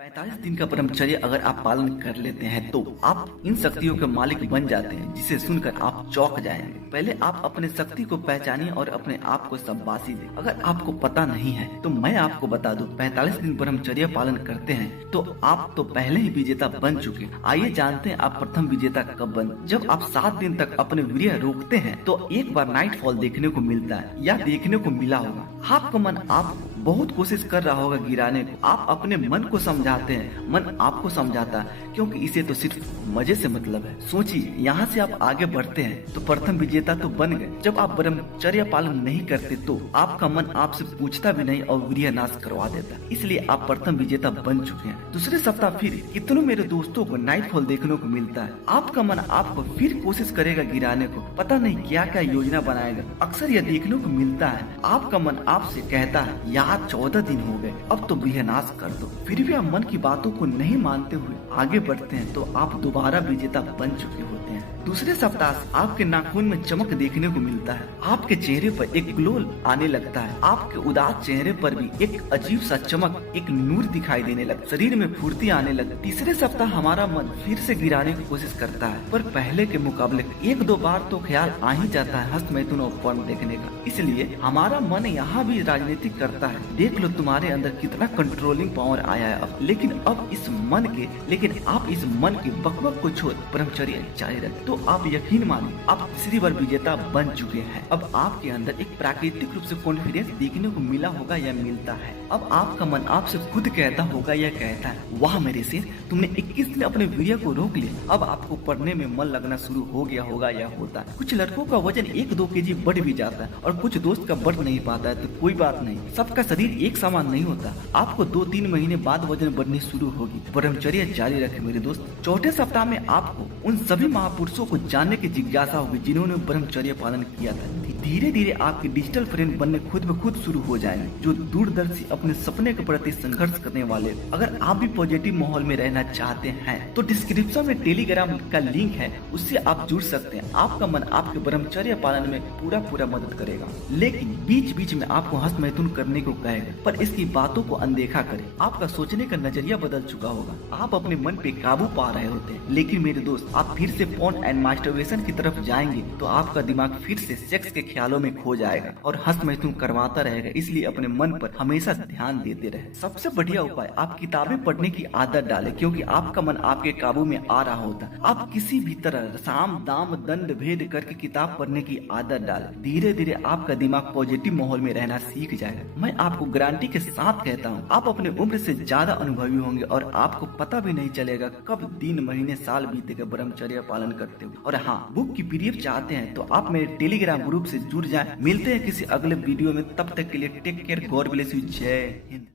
45 दिन का ब्रह्मचर्य अगर आप पालन कर लेते हैं तो आप इन शक्तियों के मालिक बन जाते हैं, जिसे सुनकर आप चौंक जाएंगे। पहले आप अपने शक्ति को पहचानिए और अपने आप को शाबाशी दें। अगर आपको पता नहीं है तो मैं आपको बता दूं, 45 दिन ब्रह्मचर्य पालन करते हैं तो आप तो पहले ही विजेता बन चुके। आइए जानते हैं आप प्रथम विजेता कब बन। जब आप 7 दिन तक अपने वीर्य रोकते हैं तो एक बार नाइटफॉल देखने को मिलता है या देखने को मिला होगा। आपका मन आप बहुत कोशिश कर रहा होगा गिराने को। आप अपने मन को समझाते हैं, मन आपको समझाता है, क्योंकि इसे तो सिर्फ मजे से मतलब है। सोचिए, यहाँ से आप आगे बढ़ते हैं तो प्रथम विजेता तो बन गए। जब आप ब्रह्मचर्य पालन नहीं करते तो आपका मन आपसे पूछता भी नहीं और वीर्य नाश करवा देता, इसलिए आप प्रथम विजेता बन चुके हैं। दूसरे सप्ताह फिर कितनों मेरे दोस्तों को नाइटफॉल देखने को मिलता है। आपका मन आपको फिर कोशिश करेगा गिराने को, पता नहीं क्या क्या योजना बनाएगा। अक्सर यह देखने को मिलता है, आपका मन आपसे कहता है यार 14 दिन हो गए, अब तो विनाश कर दो। फिर भी आप मन की बातों को नहीं मानते हुए आगे बढ़ते हैं तो आप दोबारा विजेता बन चुके होते हैं। दूसरे सप्ताह आपके नाखून में चमक देखने को मिलता है, आपके चेहरे पर एक ग्लो आने लगता है, आपके उदास चेहरे पर भी एक अजीब सा चमक, एक नूर दिखाई देने लगता, शरीर में फुर्ती आने लगती। तीसरे सप्ताह हमारा मन फिर से गिराने की कोशिश करता है, पर पहले के मुकाबले 1-2 बार तो ख्याल आ ही जाता है हस्त मैथुन और पर्न देखने का। इसलिए हमारा मन यहाँ भी राजनीतिक करता है, देख लो तुम्हारे अंदर कितना कंट्रोलिंग पावर आया है अब। लेकिन आप इस मन के बकबक को छोड़ ब्रह्मचर्य जारी रखें तो आप यकीन मानिए आप तीसरी बार विजेता बन चुके हैं। अब आपके अंदर एक प्राकृतिक रूप से कॉन्फिडेंस देखने को मिला होगा या मिलता है। अब आपका मन आपसे खुद कहता होगा या कहता है, वाह मेरे शेर, तुमने 21 दिन अपने वीर्य को रोक लिया। अब आपको पढ़ने में मन लगना शुरू हो गया होगा या होता है। कुछ लड़कों का वजन 1-2 kg बढ़ भी जाता है और कुछ दोस्त का बढ़ नहीं पाता है, तो कोई बात नहीं, सबका शरीर एक समान नहीं होता। आपको 2-3 महीने बाद वजन बढ़ने शुरू होगी। ब्रह्मचर्य जारी रखें मेरे दोस्त। चौथे सप्ताह में आपको उन सभी महापुरुषों को जानने की जिज्ञासा होगी जिन्होंने ब्रह्मचर्य पालन किया था। धीरे धीरे आपके डिजिटल फ्रेंड बनने खुद ब खुद शुरू हो जाएंगे, जो दूरदर्शी अपने सपने के प्रति संघर्ष करने वाले। अगर आप भी पॉजिटिव माहौल में रहना चाहते हैं तो डिस्क्रिप्शन में टेलीग्राम का लिंक है, उससे आप जुड़ सकते हैं। आपका मन आपके ब्रह्मचर्य पालन में पूरा मदद करेगा, लेकिन बीच बीच में आपको हस्त मैथुन करने को कहेगा, पर इसकी बातों को अनदेखा करें। आपका सोचने का नजरिया बदल चुका होगा, आप अपने मन पे काबू पा रहे होते हैं। लेकिन मेरे दोस्त, आप फिर से पोर्न एंड मास्टरबेशन की तरफ जाएंगे तो आपका दिमाग फिर से सेक्स के ख्यालों में खो जाएगा और हस्त मैथुन करवाता रहेगा। इसलिए अपने मन पर हमेशा ध्यान देते रहे। सबसे बढ़िया उपाय, आप किताबें पढ़ने की आदत डालें, क्योंकि आपका मन आपके काबू में आ रहा होता है। आप किसी भी तरह साम दाम दंड भेद करके किताब पढ़ने की आदत डालें। धीरे धीरे आपका दिमाग पॉजिटिव माहौल में रहना सीख जाएगा। मैं आपको गारंटी के साथ कहता हूँ, आप अपने उम्र से ज्यादा अनुभवी होंगे और आपको पता भी नहीं चलेगा कब दिन महीने साल बीतेगा ब्रह्मचर्य पालन करते हुए। और हाँ, बुक की पीडीएफ चाहते हैं तो आप मेरे टेलीग्राम ग्रुप से जुड़ जाएं। मिलते हैं किसी अगले वीडियो में, तब तक के लिए take care, God bless you, जय हिंद।